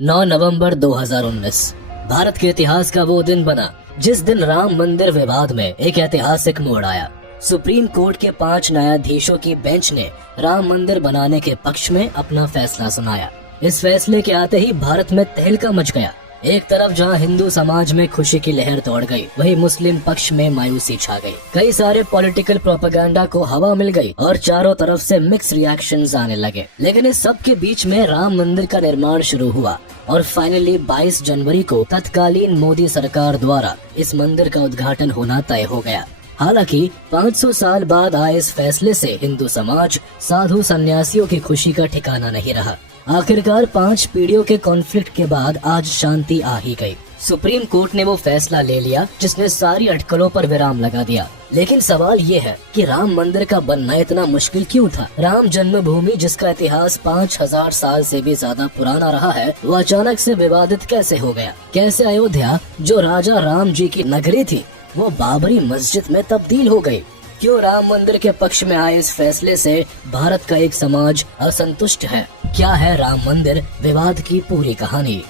9 नवंबर 2019 भारत के इतिहास का वो दिन बना जिस दिन राम मंदिर विवाद में एक ऐतिहासिक मोड़ आया। सुप्रीम कोर्ट के 5 न्यायाधीशों की बेंच ने राम मंदिर बनाने के पक्ष में अपना फैसला सुनाया। इस फैसले के आते ही भारत में तहलका मच गया। एक तरफ जहां हिंदू समाज में खुशी की लहर दौड़ गई, वहीं मुस्लिम पक्ष में मायूसी छा गई। कई सारे पॉलिटिकल प्रोपेगेंडा को हवा मिल गई और चारों तरफ से मिक्स रिएक्शंस आने लगे। लेकिन इस सब के बीच में राम मंदिर का निर्माण शुरू हुआ और फाइनली 22 जनवरी को तत्कालीन मोदी सरकार द्वारा इस मंदिर का उद्घाटन होना तय हो गया। हालांकि 500 साल बाद आए इस फैसले से हिंदू समाज, साधु सन्यासियों की खुशी का ठिकाना नहीं रहा। आखिरकार 5 पीढ़ियों के कॉन्फ्लिक्ट के बाद आज शांति आ ही गई। सुप्रीम कोर्ट ने वो फैसला ले लिया जिसने सारी अटकलों पर विराम लगा दिया। लेकिन सवाल ये है कि राम मंदिर का बनना इतना मुश्किल क्यों था? राम जन्मभूमि, जिसका इतिहास 5000 साल से भी ज्यादा पुराना रहा है, वो अचानक से विवादित कैसे हो गया? कैसे अयोध्या, जो राजा राम जी की नगरी थी, वो बाबरी मस्जिद में तब्दील हो गई? क्यों राम मंदिर के पक्ष में आए इस फैसले से भारत का एक समाज असंतुष्ट है? क्या है राम मंदिर विवाद की पूरी कहानी?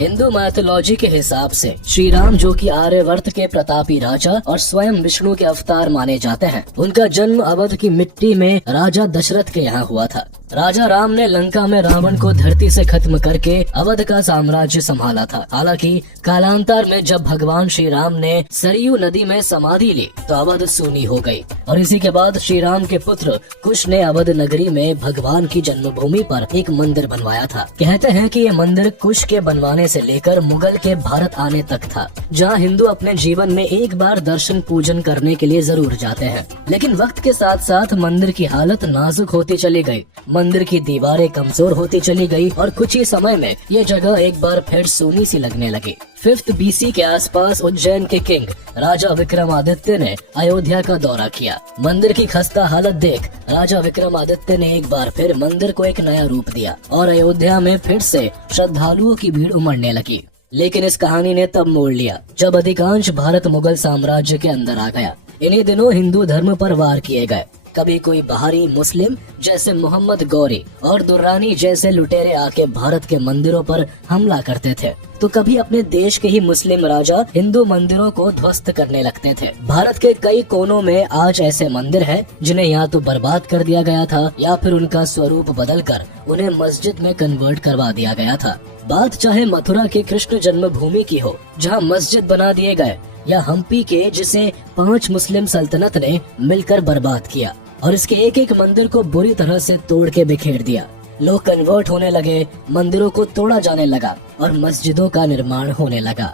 हिंदू मैथोलॉजी के हिसाब से श्री राम, जो कि आर्यवर्त के प्रतापी राजा और स्वयं विष्णु के अवतार माने जाते हैं, उनका जन्म अवध की मिट्टी में राजा दशरथ के यहाँ हुआ था। राजा राम ने लंका में रावण को धरती से खत्म करके अवध का साम्राज्य संभाला था। हालांकि कालांतर में जब भगवान श्री राम ने सरयू नदी में समाधि ली तो अवध सूनी हो गई और इसी के बाद श्री राम के पुत्र कुश ने अवध नगरी में भगवान की जन्मभूमि पर एक मंदिर बनवाया था। कहते हैं कि ये मंदिर कुश के बनवाने से लेकर मुगल के भारत आने तक था, जहाँ हिंदू अपने जीवन में एक बार दर्शन पूजन करने के लिए जरूर जाते हैं। लेकिन वक्त के साथ साथ मंदिर की हालत नाजुक होती चली गई, मंदिर की दीवारें कमजोर होती चली गई और कुछ ही समय में ये जगह एक बार फिर सूनी सी लगने लगी। 5th BC के आसपास उज्जैन के किंग राजा विक्रमादित्य ने अयोध्या का दौरा किया। मंदिर की खस्ता हालत देख राजा विक्रमादित्य ने एक बार फिर मंदिर को एक नया रूप दिया और अयोध्या में फिर से श्रद्धालुओं की भीड़ उमड़ने लगी। लेकिन इस कहानी ने तब मोड़ लिया जब अधिकांश भारत मुगल साम्राज्य के अंदर आ गया। इन्हीं दिनों हिंदू धर्म पर वार किए गए। कभी कोई बाहरी मुस्लिम जैसे मोहम्मद गौरी और दुर्रानी जैसे लुटेरे आके भारत के मंदिरों पर हमला करते थे, तो कभी अपने देश के ही मुस्लिम राजा हिंदू मंदिरों को ध्वस्त करने लगते थे। भारत के कई कोनों में आज ऐसे मंदिर हैं जिन्हें या तो बर्बाद कर दिया गया था या फिर उनका स्वरूप बदलकर उन्हें मस्जिद में कन्वर्ट करवा दिया गया था। बात चाहे मथुरा के कृष्ण जन्मभूमि की हो, जहाँ मस्जिद बना दिए गए, या हम्पी के, जिसे 5 मुस्लिम सल्तनत ने मिलकर बर्बाद किया और इसके एक एक मंदिर को बुरी तरह से तोड़ के बिखेर दिया। लोग कन्वर्ट होने लगे, मंदिरों को तोड़ा जाने लगा और मस्जिदों का निर्माण होने लगा।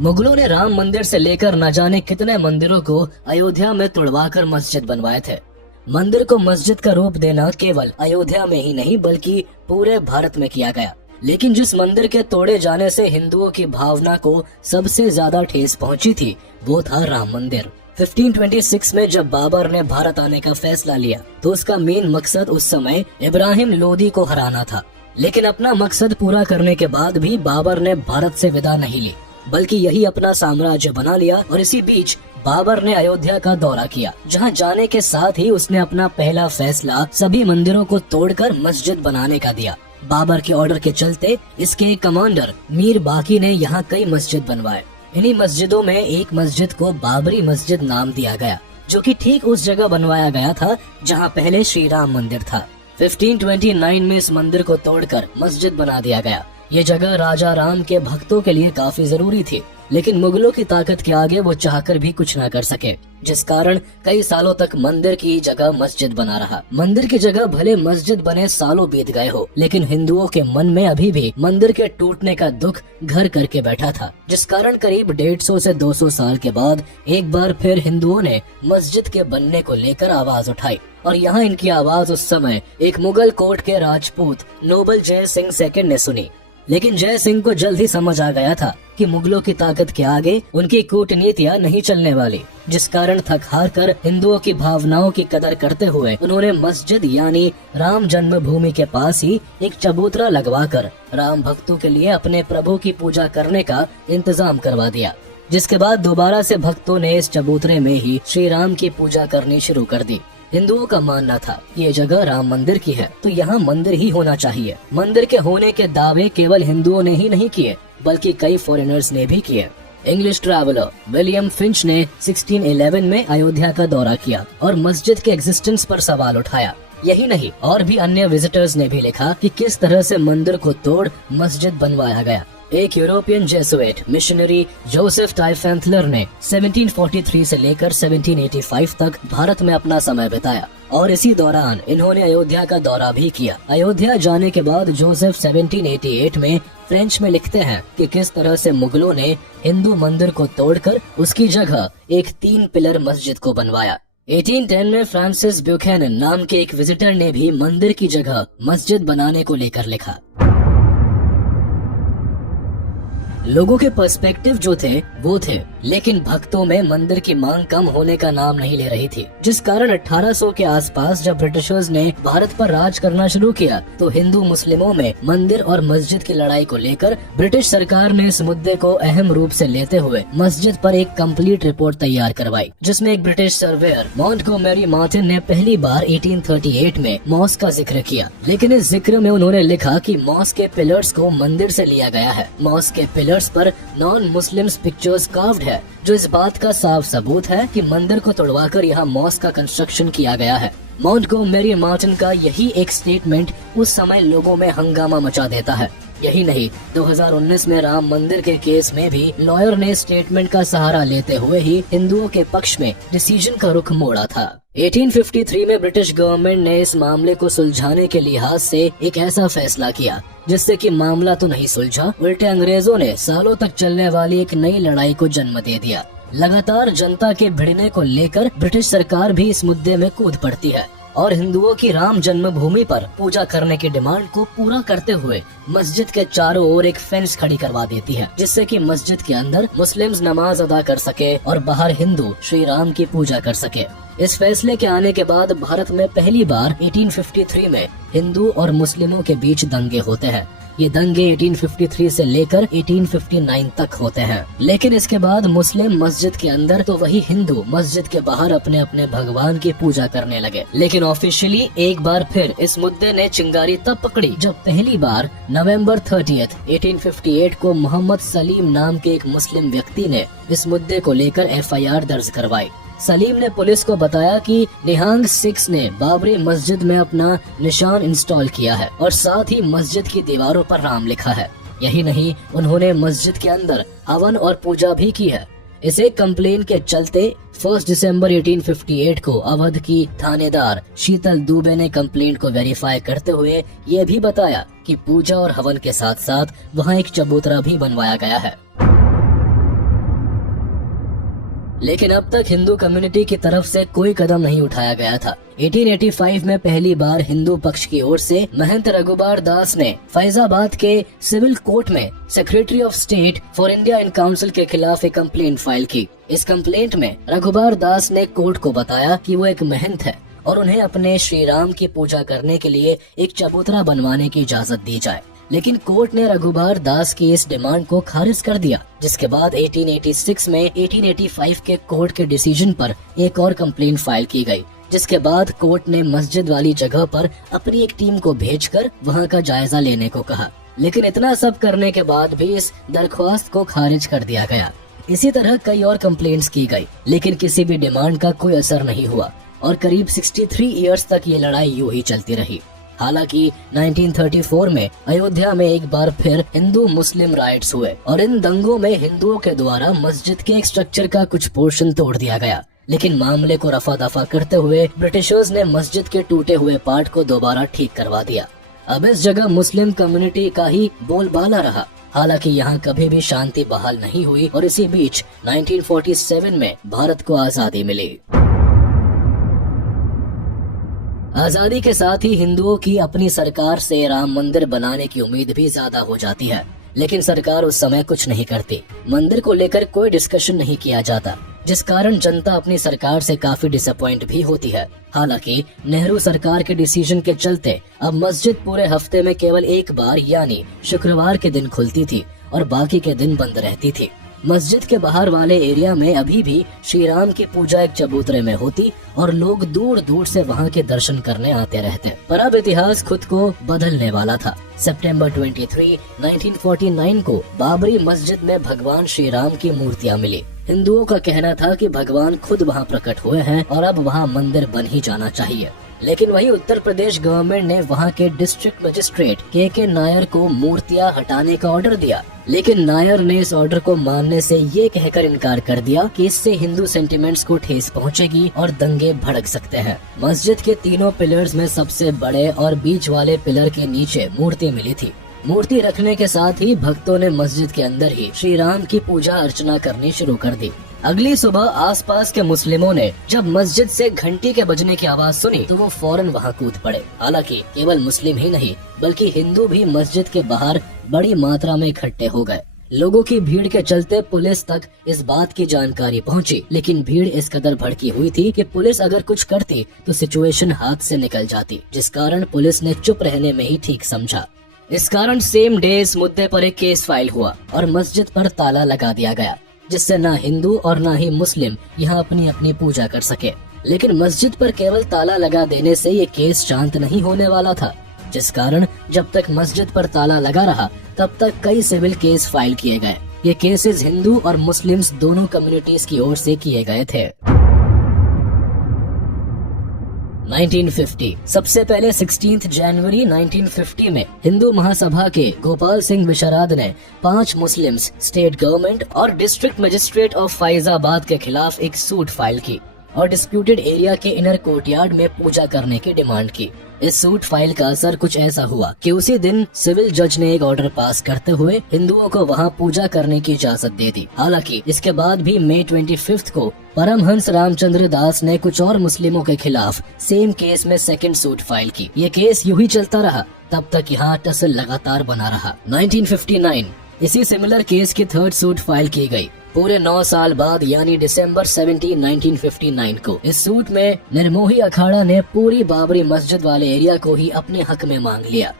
मुगलों ने राम मंदिर से लेकर न जाने कितने मंदिरों को अयोध्या में तुड़वाकर मस्जिद बनवाए थे। मंदिर को मस्जिद का रूप देना केवल अयोध्या में ही नहीं बल्कि पूरे भारत में किया गया। लेकिन जिस मंदिर के तोड़े जाने से हिंदुओं की भावना को सबसे ज्यादा ठेस पहुंची थी, वो था राम मंदिर। 1526 में जब बाबर ने भारत आने का फैसला लिया तो उसका मेन मकसद उस समय इब्राहिम लोदी को हराना था। लेकिन अपना मकसद पूरा करने के बाद भी बाबर ने भारत से विदा नहीं ली, बल्कि यही अपना साम्राज्य बना लिया। और इसी बीच बाबर ने अयोध्या का दौरा किया, जहां जाने के साथ ही उसने अपना पहला फैसला सभी मंदिरों को तोड़कर मस्जिद बनाने का दिया। बाबर के ऑर्डर के चलते इसके एक कमांडर मीर बाकी ने यहाँ कई मस्जिद बनवाए। इन्हीं मस्जिदों में एक मस्जिद को बाबरी मस्जिद नाम दिया गया, जो कि ठीक उस जगह बनवाया गया था जहाँ पहले श्री राम मंदिर था। 1529 में इस मंदिर को तोड़कर मस्जिद बना दिया गया। ये जगह राजा राम के भक्तों के लिए काफी जरूरी थी, लेकिन मुगलों की ताकत के आगे वो चाहकर भी कुछ न कर सके, जिस कारण कई सालों तक मंदिर की जगह मस्जिद बना रहा। मंदिर की जगह भले मस्जिद बने सालों बीत गए हो, लेकिन हिंदुओं के मन में अभी भी मंदिर के टूटने का दुख घर करके बैठा था, जिस कारण करीब 150 से 200 साल के बाद एक बार फिर हिंदुओं ने मस्जिद के बनने को लेकर आवाज उठाई। और यहाँ इनकी आवाज उस समय एक मुगल कोर्ट के राजपूत नोबल जय सिंह सेकंड ने सुनी। लेकिन जय सिंह को जल्द ही समझ आ गया था कि मुगलों की ताकत के आगे उनकी कूटनीतियां नहीं चलने वाली, जिस कारण थक हार कर हिंदुओं की भावनाओं की कदर करते हुए उन्होंने मस्जिद यानी राम जन्मभूमि के पास ही एक चबूतरा लगवाकर राम भक्तों के लिए अपने प्रभु की पूजा करने का इंतजाम करवा दिया। जिसके बाद दोबारा से भक्तों ने इस चबूतरे में ही श्री राम की पूजा करनी शुरू कर दी। हिंदुओं का मानना था ये जगह राम मंदिर की है तो यहाँ मंदिर ही होना चाहिए। मंदिर के होने के दावे केवल हिंदुओं ने ही नहीं किए बल्कि कई फॉरेनर्स ने भी किए। इंग्लिश ट्रैवलर विलियम फिंच ने 1611 में अयोध्या का दौरा किया और मस्जिद के एग्जिस्टेंस पर सवाल उठाया। यही नहीं, और भी अन्य विजिटर्स ने भी लिखा कि किस तरह से मंदिर को तोड़ मस्जिद बनवाया गया। एक यूरोपियन जेसुइट मिशनरी जोसेफ टाइफेंथलर ने 1743 से लेकर 1785 तक भारत में अपना समय बिताया और इसी दौरान इन्होंने अयोध्या का दौरा भी किया। अयोध्या जाने के बाद जोसेफ 1788 में फ्रेंच में लिखते हैं कि किस तरह से मुगलों ने हिंदू मंदिर को तोड़कर उसकी जगह एक 3 पिलर मस्जिद को बनवाया। 1810 में फ्रांसिस ब्यूकैनन नाम के एक विजिटर ने भी मंदिर की जगह मस्जिद बनाने को लेकर लिखा। लोगों के पर्सपेक्टिव जो थे वो थे, लेकिन भक्तों में मंदिर की मांग कम होने का नाम नहीं ले रही थी, जिस कारण 1800 के आसपास जब ब्रिटिशर्स ने भारत पर राज करना शुरू किया तो हिंदू मुस्लिमों में मंदिर और मस्जिद की लड़ाई को लेकर ब्रिटिश सरकार ने इस मुद्दे को अहम रूप से लेते हुए मस्जिद पर एक कंप्लीट रिपोर्ट तैयार करवाई, जिसमें एक ब्रिटिश सर्वेयर मॉन्टगोमेरी मार्टिन ने पहली बार 1838 में मॉस्क का जिक्र किया। लेकिन इस जिक्र में उन्होंने लिखा कि मॉस्क के पिलर्स को मंदिर से लिया गया है। मॉस्क के पिलर्स पर नॉन मुस्लिम्स पिक्चर्स कार्व्ड है, जो इस बात का साफ सबूत है कि मंदिर को तोड़वाकर यहाँ मॉस्क का कंस्ट्रक्शन किया गया है। मॉन्टगोमेरी मार्टिन का यही एक स्टेटमेंट उस समय लोगों में हंगामा मचा देता है। यही नहीं, 2019 में राम मंदिर के केस में भी लॉयर ने स्टेटमेंट का सहारा लेते हुए ही हिंदुओं के पक्ष में डिसीजन का रुख मोड़ा था। 1853 में ब्रिटिश गवर्नमेंट ने इस मामले को सुलझाने के लिहाज से एक ऐसा फैसला किया जिससे कि मामला तो नहीं सुलझा, उल्टे अंग्रेजों ने सालों तक चलने वाली एक नई लड़ाई को जन्म दे दिया। लगातार जनता के भिड़ने को लेकर ब्रिटिश सरकार भी इस मुद्दे में कूद पड़ती है और हिंदुओं की राम जन्मभूमि पर पूजा करने की डिमांड को पूरा करते हुए मस्जिद के चारों ओर एक फेंस खड़ी करवा देती है, जिससे कि मस्जिद के अंदर मुस्लिम्स नमाज अदा कर सके और बाहर हिंदू श्री राम की पूजा कर सके। इस फैसले के आने के बाद भारत में पहली बार 1853 में हिंदू और मुस्लिमों के बीच दंगे होते हैं। ये दंगे 1853 से लेकर 1859 तक होते हैं, लेकिन इसके बाद मुस्लिम मस्जिद के अंदर तो वही हिंदू मस्जिद के बाहर अपने अपने भगवान की पूजा करने लगे। लेकिन ऑफिशियली एक बार फिर इस मुद्दे ने चिंगारी तब पकड़ी जब पहली बार नवंबर 30, 1858 को मोहम्मद सलीम नाम के एक मुस्लिम व्यक्ति ने इस मुद्दे को लेकर FIR दर्ज करवाई। सलीम ने पुलिस को बताया कि निहंग सिख्स ने बाबरी मस्जिद में अपना निशान इंस्टॉल किया है और साथ ही मस्जिद की दीवारों पर राम लिखा है। यही नहीं, उन्होंने मस्जिद के अंदर हवन और पूजा भी की है। इसे कंप्लेन के चलते 1 दिसंबर 1858 को अवध की थानेदार शीतल दुबे ने कंप्लेंट को वेरीफाई करते हुए ये भी बताया कि पूजा और हवन के साथ साथ वहाँ एक चबूतरा भी बनवाया गया है। लेकिन अब तक हिंदू कम्युनिटी की तरफ से कोई कदम नहीं उठाया गया था। 1885 में पहली बार हिंदू पक्ष की ओर से महंत रघुबार दास ने फैजाबाद के सिविल कोर्ट में secretary of state for India in council के खिलाफ एक कंप्लेंट फाइल की। इस कंप्लेंट में रघुबार दास ने कोर्ट को बताया कि वो एक महंत है और उन्हें अपने श्री राम की पूजा करने के लिए एक चबूतरा बनवाने की इजाजत दी जाए। लेकिन कोर्ट ने रघुबार दास की इस डिमांड को खारिज कर दिया, जिसके बाद 1886 में 1885 के कोर्ट के डिसीजन पर एक और कंप्लेंट फाइल की गई, जिसके बाद कोर्ट ने मस्जिद वाली जगह पर अपनी एक टीम को भेजकर वहां का जायजा लेने को कहा। लेकिन इतना सब करने के बाद भी इस दरख्वास्त को खारिज कर दिया गया। इसी तरह कई और कंप्लेंट्स की गई, लेकिन किसी भी डिमांड का कोई असर नहीं हुआ और करीब 63 इयर्स तक ये लड़ाई यूं ही चलती रही। हालांकि 1934 में अयोध्या में एक बार फिर हिंदू मुस्लिम राइट्स हुए और इन दंगों में हिंदुओं के द्वारा मस्जिद के एक स्ट्रक्चर का कुछ पोर्शन तोड़ दिया गया। लेकिन मामले को रफा दफा करते हुए ब्रिटिशर्स ने मस्जिद के टूटे हुए पार्ट को दोबारा ठीक करवा दिया। अब इस जगह मुस्लिम कम्युनिटी का ही बोलबाला रहा। हालांकि यहाँ कभी भी शांति बहाल नहीं हुई और इसी बीच 1947 में भारत को आजादी मिली। आजादी के साथ ही हिंदुओं की अपनी सरकार से राम मंदिर बनाने की उम्मीद भी ज्यादा हो जाती है, लेकिन सरकार उस समय कुछ नहीं करती। मंदिर को लेकर कोई डिस्कशन नहीं किया जाता, जिस कारण जनता अपनी सरकार से काफी डिसअपॉइंट भी होती है। हालांकि नेहरू सरकार के डिसीजन के चलते अब मस्जिद पूरे हफ्ते में केवल एक बार यानी शुक्रवार के दिन खुलती थी और बाकी के दिन बंद रहती थी। मस्जिद के बाहर वाले एरिया में अभी भी श्री राम की पूजा एक चबूतरे में होती और लोग दूर दूर से वहां के दर्शन करने आते रहते। पर अब इतिहास खुद को बदलने वाला था। सितंबर 23, 1949 को बाबरी मस्जिद में भगवान श्री राम की मूर्तियां मिली। हिंदुओं का कहना था कि भगवान खुद वहां प्रकट हुए हैं और अब वहां मंदिर बन ही जाना चाहिए। लेकिन वहीं उत्तर प्रदेश गवर्नमेंट ने वहां के डिस्ट्रिक्ट मजिस्ट्रेट के नायर को मूर्तियां हटाने का ऑर्डर दिया। लेकिन नायर ने इस ऑर्डर को मानने से ये कहकर इनकार कर दिया कि इससे हिंदू सेंटिमेंट्स को ठेस पहुंचेगी और दंगे भड़क सकते हैं। मस्जिद के तीनों पिलर्स में सबसे बड़े और बीच वाले पिलर के नीचे मूर्ति मिली थी। मूर्ति रखने के साथ ही भक्तों ने मस्जिद के अंदर ही श्री राम की पूजा अर्चना करनी शुरू कर दी। अगली सुबह आसपास के मुस्लिमों ने जब मस्जिद से घंटी के बजने की आवाज सुनी तो वो फौरन वहां कूद पड़े। हालांकि केवल मुस्लिम ही नहीं बल्कि हिंदू भी मस्जिद के बाहर बड़ी मात्रा में इकट्ठे हो गए। लोगों की भीड़ के चलते पुलिस तक इस बात की जानकारी पहुंची, लेकिन भीड़ इस कदर भड़की हुई थी कि पुलिस अगर कुछ करती तो सिचुएशन हाथ से निकल जाती, जिस कारण पुलिस ने चुप रहने में ही ठीक समझा। इस कारण सेम डे इस मुद्दे पर एक केस फाइल हुआ और मस्जिद पर ताला लगा दिया गया, जिससे ना हिंदू और ना ही मुस्लिम यहाँ अपनी अपनी पूजा कर सके। लेकिन मस्जिद पर केवल ताला लगा देने से ये केस शांत नहीं होने वाला था, जिस कारण जब तक मस्जिद पर ताला लगा रहा तब तक कई सिविल केस फाइल किए गए। ये केसेस हिंदू और मुस्लिम्स दोनों कम्युनिटीज की ओर से किए गए थे। 1950 सबसे पहले 16 जनवरी 1950 में हिंदू महासभा के गोपाल सिंह विशारद ने 5 मुस्लिम्स, स्टेट गवर्नमेंट और डिस्ट्रिक्ट मजिस्ट्रेट ऑफ फैजाबाद के खिलाफ एक सूट फाइल की और डिस्प्यूटेड एरिया के इनर कोर्टयार्ड में पूजा करने की डिमांड की। इस सूट फाइल का असर कुछ ऐसा हुआ कि उसी दिन सिविल जज ने एक ऑर्डर पास करते हुए हिंदुओं को वहां पूजा करने की इजाजत दे दी। हालांकि इसके बाद भी मई 25 को परमहंस रामचंद्र दास ने कुछ और मुस्लिमों के खिलाफ सेम केस में सेकंड सूट फाइल की। ये केस यूं ही चलता रहा तब तक यहाँ टसल लगातार बना रहा। 1959 इसी सिमिलर केस की थर्ड सूट फाइल की गई। पूरे 9 साल बाद यानी दिसंबर 17, 1959 को इस सूट में निर्मोही अखाड़ा ने पूरी बाबरी मस्जिद वाले एरिया को ही अपने हक में मांग लिया।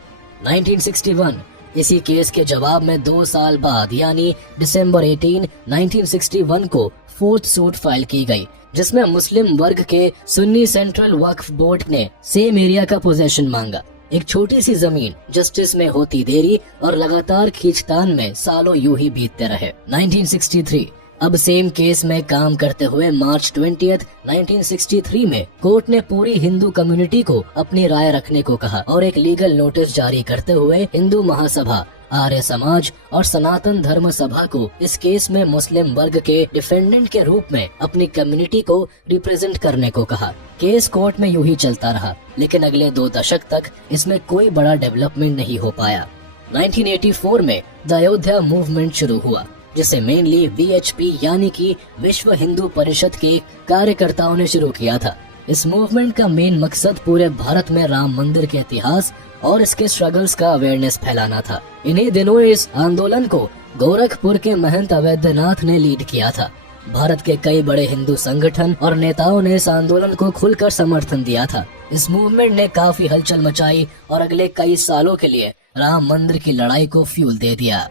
1961 इसी केस के जवाब में 2 साल बाद यानी दिसंबर 18, 1961 को फोर्थ सूट फाइल की गई, जिसमें मुस्लिम वर्ग के सुन्नी सेंट्रल वक्फ बोर्ड ने सेम एरिया का पोजेशन मांगा। एक छोटी सी जमीन जस्टिस में होती देरी और लगातार खींचतान में सालों यूं ही बीतते रहे। 1963 अब सेम केस में काम करते हुए मार्च 20, 1963 में कोर्ट ने पूरी हिंदू कम्युनिटी को अपनी राय रखने को कहा और एक लीगल नोटिस जारी करते हुए हिंदू महासभा, आर्य समाज और सनातन धर्म सभा को इस केस में मुस्लिम वर्ग के डिफेंडेंट के रूप में अपनी कम्युनिटी को रिप्रेजेंट करने को कहा। केस कोर्ट में यूं ही चलता रहा, लेकिन अगले 2 दशक तक इसमें कोई बड़ा डेवलपमेंट नहीं हो पाया। 1984 में द अयोध्या मूवमेंट शुरू हुआ, जिसे मेनली VHP यानी कि विश्व हिंदू परिषद के कार्यकर्ताओं ने शुरू किया था। इस मूवमेंट का मेन मकसद पूरे भारत में राम मंदिर के इतिहास और इसके स्ट्रगल्स का अवेयरनेस फैलाना था। इन्हीं दिनों इस आंदोलन को गोरखपुर के महंत अवैधनाथ ने लीड किया था। भारत के कई बड़े हिंदू संगठन और नेताओं ने इस आंदोलन को खुलकर समर्थन दिया था। इस मूवमेंट ने काफी हलचल मचाई और अगले कई सालों के लिए राम मंदिर की लड़ाई को फ्यूल दे दिया।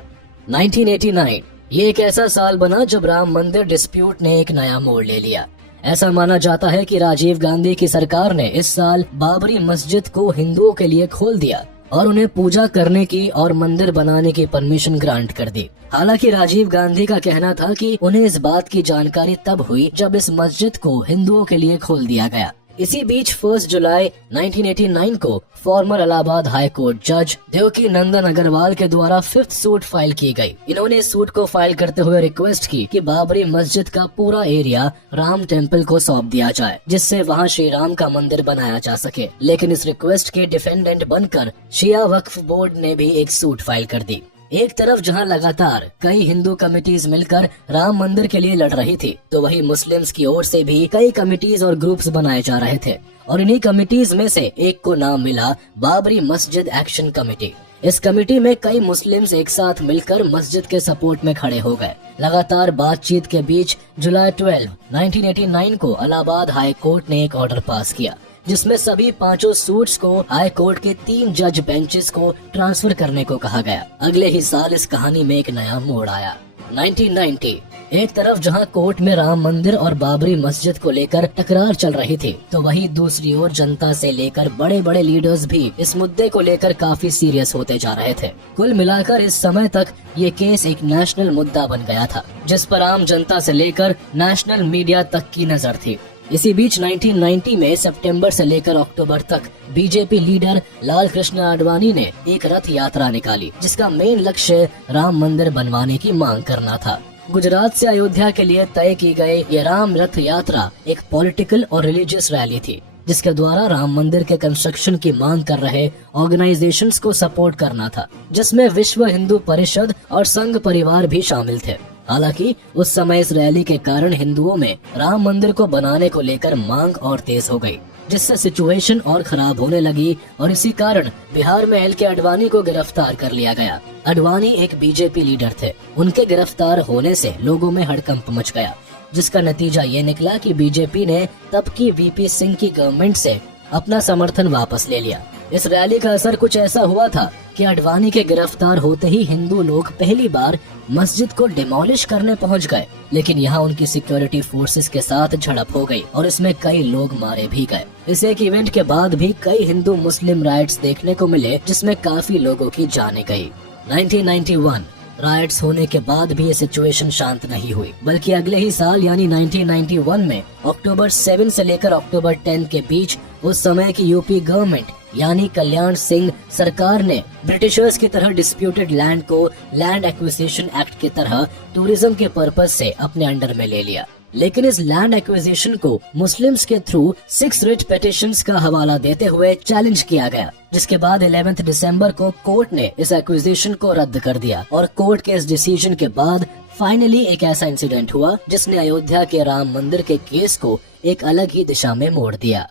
1989 ये एक ऐसा साल बना जब राम मंदिर डिस्प्यूट ने एक नया मोड़ ले लिया। ऐसा माना जाता है कि राजीव गांधी की सरकार ने इस साल बाबरी मस्जिद को हिंदुओं के लिए खोल दिया और उन्हें पूजा करने की और मंदिर बनाने की परमिशन ग्रांट कर दी। हालांकि राजीव गांधी का कहना था कि उन्हें इस बात की जानकारी तब हुई जब इस मस्जिद को हिंदुओं के लिए खोल दिया गया। इसी बीच 1 जुलाई 1989 को फॉर्मर इलाहाबाद हाई कोर्ट जज देवकी नंदन अग्रवाल के द्वारा 5th सूट फाइल की गई। इन्होंने इस सूट को फाइल करते हुए रिक्वेस्ट की कि बाबरी मस्जिद का पूरा एरिया राम टेम्पल को सौंप दिया जाए, जिससे वहां श्री राम का मंदिर बनाया जा सके। लेकिन इस रिक्वेस्ट के डिफेंडेंट बनकर शिया वक्फ बोर्ड ने भी एक सूट फाइल कर दी। एक तरफ जहां लगातार कई हिंदू कमिटीज मिलकर राम मंदिर के लिए लड़ रही थी, तो वहीं मुस्लिम्स की ओर से भी कई कमिटीज और ग्रुप्स बनाए जा रहे थे और इन्हीं कमिटीज में से एक को नाम मिला बाबरी मस्जिद एक्शन कमेटी। इस कमेटी में कई मुस्लिम्स एक साथ मिलकर मस्जिद के सपोर्ट में खड़े हो गए। लगातार बातचीत के बीच जुलाई 12, 1989 को इलाहाबाद हाई कोर्ट ने एक ऑर्डर पास किया, जिसमें सभी 5 सूट्स को हाई कोर्ट के 3 जज बेंचेस को ट्रांसफर करने को कहा गया। अगले ही साल इस कहानी में एक नया मोड़ आया। 1990 एक तरफ जहां कोर्ट में राम मंदिर और बाबरी मस्जिद को लेकर टकरार चल रही थी, तो वहीं दूसरी ओर जनता से लेकर बड़े बड़े लीडर्स भी इस मुद्दे को लेकर काफी सीरियस होते जा रहे थे। कुल मिलाकर इस समय तक ये केस एक नेशनल मुद्दा बन गया था, जिस पर आम जनता से लेकर नेशनल मीडिया तक की नजर थी। इसी बीच 1990 में सितंबर से लेकर अक्टूबर तक बीजेपी लीडर लाल कृष्ण आडवाणी ने एक रथ यात्रा निकाली, जिसका मेन लक्ष्य राम मंदिर बनवाने की मांग करना था। गुजरात से अयोध्या के लिए तय की गई ये राम रथ यात्रा एक पॉलिटिकल और रिलीजियस रैली थी, जिसके द्वारा राम मंदिर के कंस्ट्रक्शन की मांग कर रहे ऑर्गेनाइजेशंस को सपोर्ट करना था, जिसमें विश्व हिंदू परिषद और संघ परिवार भी शामिल थे। हालांकि उस समय इस रैली के कारण हिंदुओं में राम मंदिर को बनाने को लेकर मांग और तेज हो गई, जिससे सिचुएशन और खराब होने लगी और इसी कारण बिहार में एल के आडवाणी को गिरफ्तार कर लिया गया। आडवाणी एक बीजेपी लीडर थे। उनके गिरफ्तार होने से लोगों में हड़कंप मच गया, जिसका नतीजा ये निकला कि बीजेपी ने तब की वीपी सिंह की गवर्नमेंट से अपना समर्थन वापस ले लिया। इस रैली का असर कुछ ऐसा हुआ था कि आडवाणी के गिरफ्तार होते ही हिंदू लोग पहली बार मस्जिद को डिमोलिश करने पहुंच गए, लेकिन यहाँ उनकी सिक्योरिटी फोर्सेस के साथ झड़प हो गई और इसमें कई लोग मारे भी गए। इस एक इवेंट के बाद भी कई हिंदू मुस्लिम राइट्स देखने को मिले, जिसमें काफी लोगों की जानें गई। 1991 राइट्स होने के बाद भी ये सिचुएशन शांत नहीं हुई, बल्कि अगले ही साल यानी 1991 में अक्टूबर 7 से लेकर अक्टूबर 10 के बीच उस समय की यूपी गवर्नमेंट यानी कल्याण सिंह सरकार ने ब्रिटिशर्स की तरह डिस्प्यूटेड लैंड को लैंड एक्विजिशन एक्ट की तरह टूरिज्म के पर्पज से अपने अंडर में ले लिया। लेकिन इस लैंड एक्विजिशन को मुस्लिम्स के थ्रू 6 रिट पिटिशंस का हवाला देते हुए चैलेंज किया गया, जिसके बाद 11 दिसंबर को कोर्ट ने इस एक्विजिशन को रद्द कर दिया और कोर्ट के इस डिसीजन के बाद फाइनली एक ऐसा इंसिडेंट हुआ जिसने अयोध्या के राम मंदिर के केस को एक अलग ही दिशा में मोड़ दिया।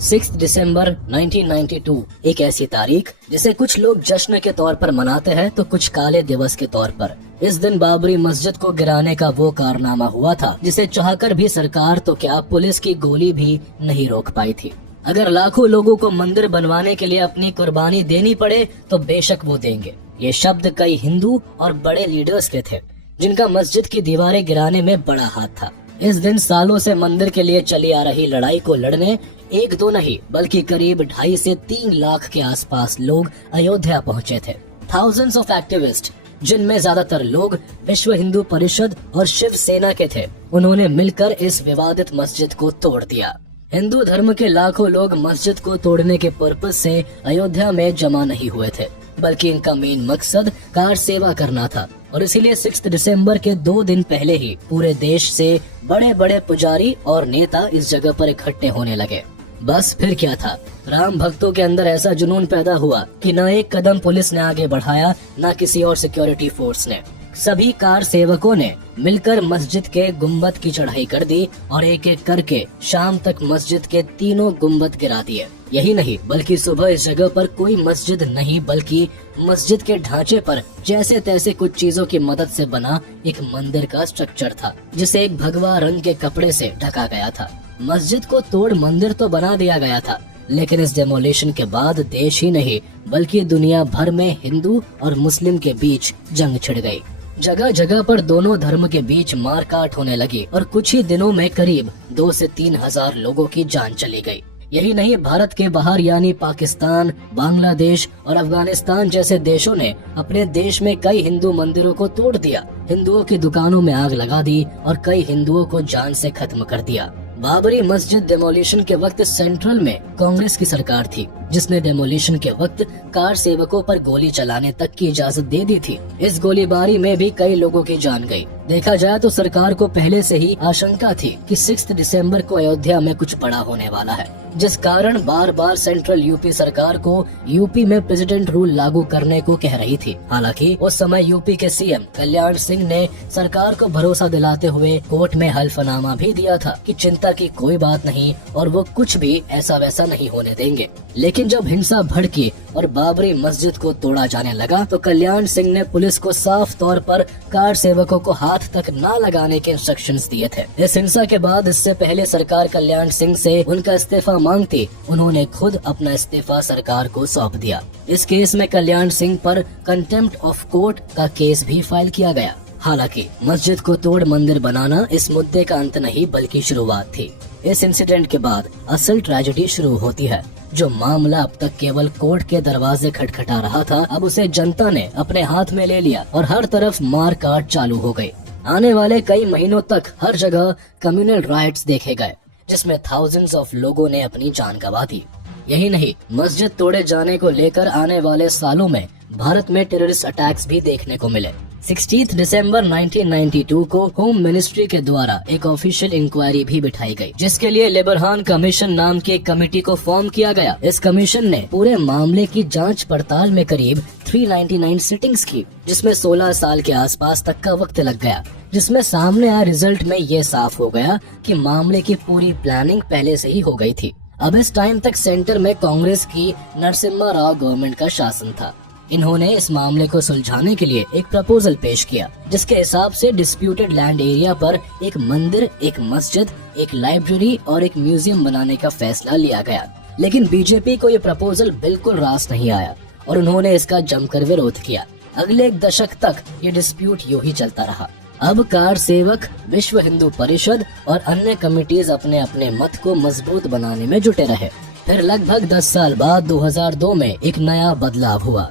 6 दिसंबर 1992 एक ऐसी तारीख जिसे कुछ लोग जश्न के तौर पर मनाते हैं तो कुछ काले दिवस के तौर पर। इस दिन बाबरी मस्जिद को गिराने का वो कारनामा हुआ था जिसे चाहकर भी सरकार तो क्या पुलिस की गोली भी नहीं रोक पाई थी। अगर लाखों लोगों को मंदिर बनवाने के लिए अपनी कुर्बानी देनी पड़े तो बेशक वो देंगे। ये शब्द कई हिंदू और बड़े लीडर्स के थे, जिनका मस्जिद की दीवारें गिराने में बड़ा हाथ था। इस दिन सालों से मंदिर के लिए चली आ रही लड़ाई को लड़ने एक दो नहीं बल्कि करीब 2.5 से 3 लाख के आसपास लोग अयोध्या पहुंचे थे। थाउजेंड्स ऑफ एक्टिविस्ट, जिनमें ज्यादातर लोग विश्व हिंदू परिषद और शिव सेना के थे, उन्होंने मिलकर इस विवादित मस्जिद को तोड़ दिया। हिंदू धर्म के लाखों लोग मस्जिद को तोड़ने के पर्पज से अयोध्या में जमा नहीं हुए थे, बल्कि इनका मेन मकसद कार सेवा करना था और इसीलिए 6 दिसंबर के 2 दिन पहले ही पूरे देश से बड़े बड़े पुजारी और नेता इस जगह पर इकट्ठे होने लगे। बस फिर क्या था, राम भक्तों के अंदर ऐसा जुनून पैदा हुआ कि न एक कदम पुलिस ने आगे बढ़ाया, न किसी और सिक्योरिटी फोर्स ने। सभी कार सेवकों ने मिलकर मस्जिद के गुम्बद की चढ़ाई कर दी और एक एक करके शाम तक मस्जिद के 3 गुम्बद गिरा दिए। यही नहीं बल्कि सुबह इस जगह पर कोई मस्जिद नहीं बल्कि मस्जिद के ढांचे पर जैसे तैसे कुछ चीजों की मदद से बना एक मंदिर का स्ट्रक्चर था, जिसे एक भगवा रंग के कपड़े से ढका गया था। मस्जिद को तोड़ मंदिर तो बना दिया गया था, लेकिन इस डेमोलिशन के बाद देश ही नहीं बल्कि दुनिया भर में हिंदू और मुस्लिम के बीच जंग छिड़ गई। जगह जगह पर दोनों धर्म के बीच मारकाट होने लगी और कुछ ही दिनों में करीब 2 से 3 हजार लोगों की जान चली गई। यही नहीं, भारत के बाहर यानी पाकिस्तान, बांग्लादेश और अफगानिस्तान जैसे देशों ने अपने देश में कई हिंदू मंदिरों को तोड़ दिया, हिंदुओं की दुकानों में आग लगा दी और कई हिंदुओं को जान से खत्म कर दिया। बाबरी मस्जिद डेमोलिशन के वक्त सेंट्रल में कांग्रेस की सरकार थी, जिसने डेमोलिशन के वक्त कार सेवकों पर गोली चलाने तक की इजाजत दे दी थी। इस गोलीबारी में भी कई लोगों की जान गई। देखा जाए तो सरकार को पहले से ही आशंका थी कि 6 दिसंबर को अयोध्या में कुछ बड़ा होने वाला है, जिस कारण बार बार सेंट्रल यूपी सरकार को यूपी में प्रेसिडेंट रूल लागू करने को कह रही थी। हालांकि उस समय यूपी के सीएम कल्याण सिंह ने सरकार को भरोसा दिलाते हुए कोर्ट में हल्फनामा भी दिया था कि चिंता की कोई बात नहीं और वो कुछ भी ऐसा वैसा नहीं होने देंगे। लेकिन जब हिंसा भड़की और बाबरी मस्जिद को तोड़ा जाने लगा तो कल्याण सिंह ने पुलिस को साफ तौर पर कार सेवकों को हाथ हाथ तक ना लगाने के इंस्ट्रक्शंस दिए थे। इस हिंसा के बाद इससे पहले सरकार कल्याण सिंह से उनका इस्तीफा मांगती, उन्होंने खुद अपना इस्तीफा सरकार को सौंप दिया। इस केस में कल्याण सिंह पर कंटेम्प्ट ऑफ कोर्ट का केस भी फाइल किया गया। हालांकि मस्जिद को तोड़ मंदिर बनाना इस मुद्दे का अंत नहीं बल्कि शुरुआत थी। इस इंसिडेंट के बाद असल ट्रेजेडी शुरू होती है। जो मामला अब तक केवल कोर्ट के दरवाजे खटखटा रहा था, अब उसे जनता ने अपने हाथ में ले लिया और हर तरफ मार काट चालू हो गई। आने वाले कई महीनों तक हर जगह कम्युनल राइट्स देखे गए, जिसमें थाउजेंड्स ऑफ लोगों ने अपनी जान गंवा दी। यही नहीं, मस्जिद तोड़े जाने को लेकर आने वाले सालों में भारत में टेररिस्ट अटैक्स भी देखने को मिले। 16 दिसंबर 1992 को होम मिनिस्ट्री के द्वारा एक ऑफिशियल इंक्वायरी भी बिठाई गई, जिसके लिए लिबरहान कमीशन नाम की एक कमेटी को फॉर्म किया गया। इस कमीशन ने पूरे मामले की जांच पड़ताल में करीब 399 सिटिंग्स की, जिसमें 16 साल के आसपास तक का वक्त लग गया। जिसमें सामने आया रिजल्ट में ये साफ हो गया कि मामले की पूरी प्लानिंग पहले से ही हो गई थी। अब इस टाइम तक सेंटर में कांग्रेस की नरसिम्हा राव गवर्नमेंट का शासन था। इन्होंने इस मामले को सुलझाने के लिए एक प्रपोजल पेश किया, जिसके हिसाब से डिस्प्यूटेड लैंड एरिया पर एक मंदिर, एक मस्जिद, एक लाइब्रेरी और एक म्यूजियम बनाने का फैसला लिया गया। लेकिन बीजेपी को ये प्रपोजल बिल्कुल रास नहीं आया और उन्होंने इसका जमकर विरोध किया। अगले एक दशक तक ये डिस्प्यूट यूं ही चलता रहा। अब कार सेवक, विश्व हिंदू परिषद और अन्य कमिटीज अपने अपने मत को मजबूत बनाने में जुटे रहे। फिर लगभग 10 साल बाद 2002 में एक नया बदलाव हुआ।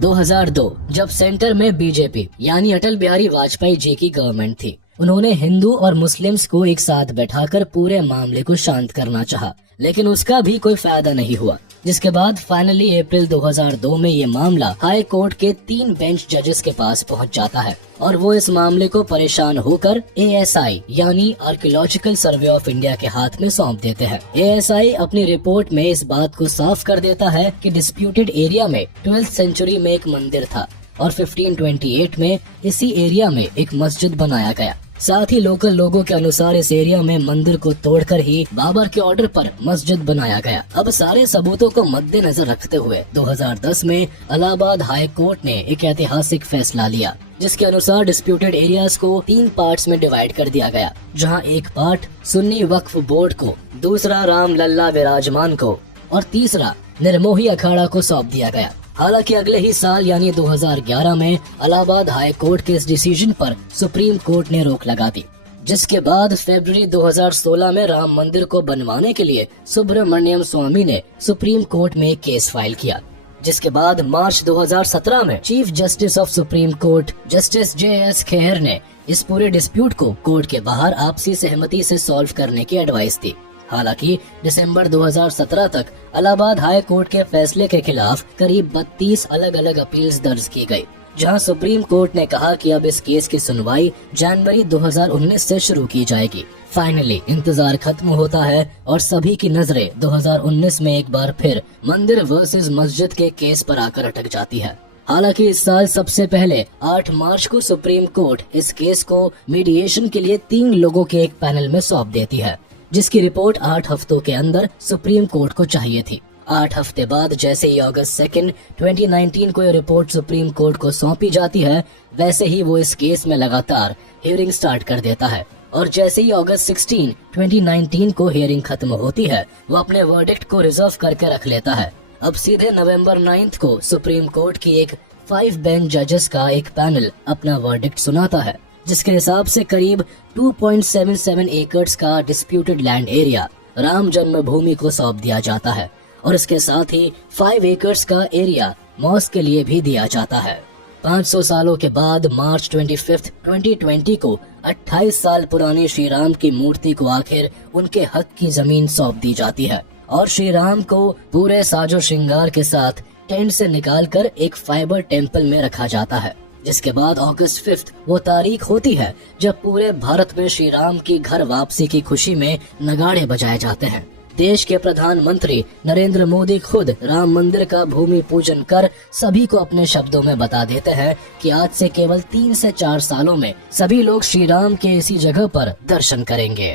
2002 जब सेंटर में बीजेपी यानी अटल बिहारी वाजपेयी जी की गवर्नमेंट थी, उन्होंने हिंदू और मुस्लिम्स को एक साथ बैठाकर पूरे मामले को शांत करना चाहा, लेकिन उसका भी कोई फायदा नहीं हुआ। जिसके बाद फाइनली अप्रैल 2002 में ये मामला हाई कोर्ट के 3 बेंच जजेस के पास पहुंच जाता है और वो इस मामले को परेशान होकर ASI यानी आर्कियोलॉजिकल सर्वे ऑफ इंडिया के हाथ में सौंप देते हैं। ASI अपनी रिपोर्ट में इस बात को साफ कर देता है कि डिस्प्यूटेड एरिया में 12th सेंचुरी में एक मंदिर था और 1528 में इसी एरिया में एक मस्जिद बनाया गया। साथ ही लोकल लोगों के अनुसार इस एरिया में मंदिर को तोड़कर ही बाबर के ऑर्डर पर मस्जिद बनाया गया। अब सारे सबूतों को मद्देनजर रखते हुए 2010 में इलाहाबाद हाई कोर्ट ने एक ऐतिहासिक फैसला लिया, जिसके अनुसार डिस्प्यूटेड एरियाज को 3 पार्ट्स में डिवाइड कर दिया गया, जहां एक पार्ट सुन्नी वक्फ बोर्ड को, दूसरा राम लल्ला विराजमान को और तीसरा निर्मोही अखाड़ा को सौंप दिया गया। हालांकि अगले ही साल यानी 2011 में इलाहाबाद हाई कोर्ट के इस डिसीजन पर सुप्रीम कोर्ट ने रोक लगा दी, जिसके बाद फरवरी 2016 में राम मंदिर को बनवाने के लिए सुब्रमण्यम स्वामी ने सुप्रीम कोर्ट में केस फाइल किया। जिसके बाद मार्च 2017 में chief justice of supreme court justice JS Khehar ने इस पूरे डिस्प्यूट को कोर्ट के बाहर आपसी सहमति से सॉल्व करने की एडवाइस दी। हालांकि दिसंबर 2017 तक इलाहाबाद हाई कोर्ट के फैसले के खिलाफ करीब 32 अलग अलग अपील्स दर्ज की गई, जहां सुप्रीम कोर्ट ने कहा कि अब इस केस की सुनवाई जनवरी 2019 से शुरू की जाएगी। फाइनली इंतजार खत्म होता है और सभी की नजरें 2019 में एक बार फिर मंदिर वर्सेस मस्जिद के केस पर आकर अटक जाती है। हालांकि इस साल सबसे पहले 8 मार्च को सुप्रीम कोर्ट इस केस को मीडिएशन के लिए 3 लोगों के एक पैनल में सौंप देती है, जिसकी रिपोर्ट 8 हफ्तों के अंदर सुप्रीम कोर्ट को चाहिए थी। 8 हफ्ते बाद जैसे ही अगस्त 2, 2019 को यह रिपोर्ट सुप्रीम कोर्ट को सौंपी जाती है, वैसे ही वो इस केस में लगातार हियरिंग स्टार्ट कर देता है और जैसे ही अगस्त 16, 2019 को हियरिंग खत्म होती है, वो अपने वर्डिक्ट को रिजर्व करके रख लेता है। अब सीधे नवंबर 9 को सुप्रीम कोर्ट की एक 5 बेंच जजेस का एक पैनल अपना वर्डिक्ट सुनाता है, जिसके हिसाब से करीब 2.77 एकर्स का डिस्प्यूटेड लैंड एरिया राम जन्मभूमि को सौंप दिया जाता है और इसके साथ ही 5 एकर्स का एरिया मॉस्क के लिए भी दिया जाता है। 500 सालों के बाद मार्च 25, 2020 को 28 साल पुरानी श्री राम की मूर्ति को आखिर उनके हक की जमीन सौंप दी जाती है और श्री राम को पूरे साजो श्रृंगार के साथ टेंट से निकालकर एक फाइबर टेम्पल में रखा जाता है। जिसके बाद अगस्त 5 वो तारीख होती है जब पूरे भारत में श्री राम की घर वापसी की खुशी में नगाड़े बजाए जाते हैं। देश के प्रधानमंत्री नरेंद्र मोदी खुद राम मंदिर का भूमि पूजन कर सभी को अपने शब्दों में बता देते हैं कि आज से केवल 3 से 4 सालों में सभी लोग श्री राम के इसी जगह पर दर्शन करेंगे।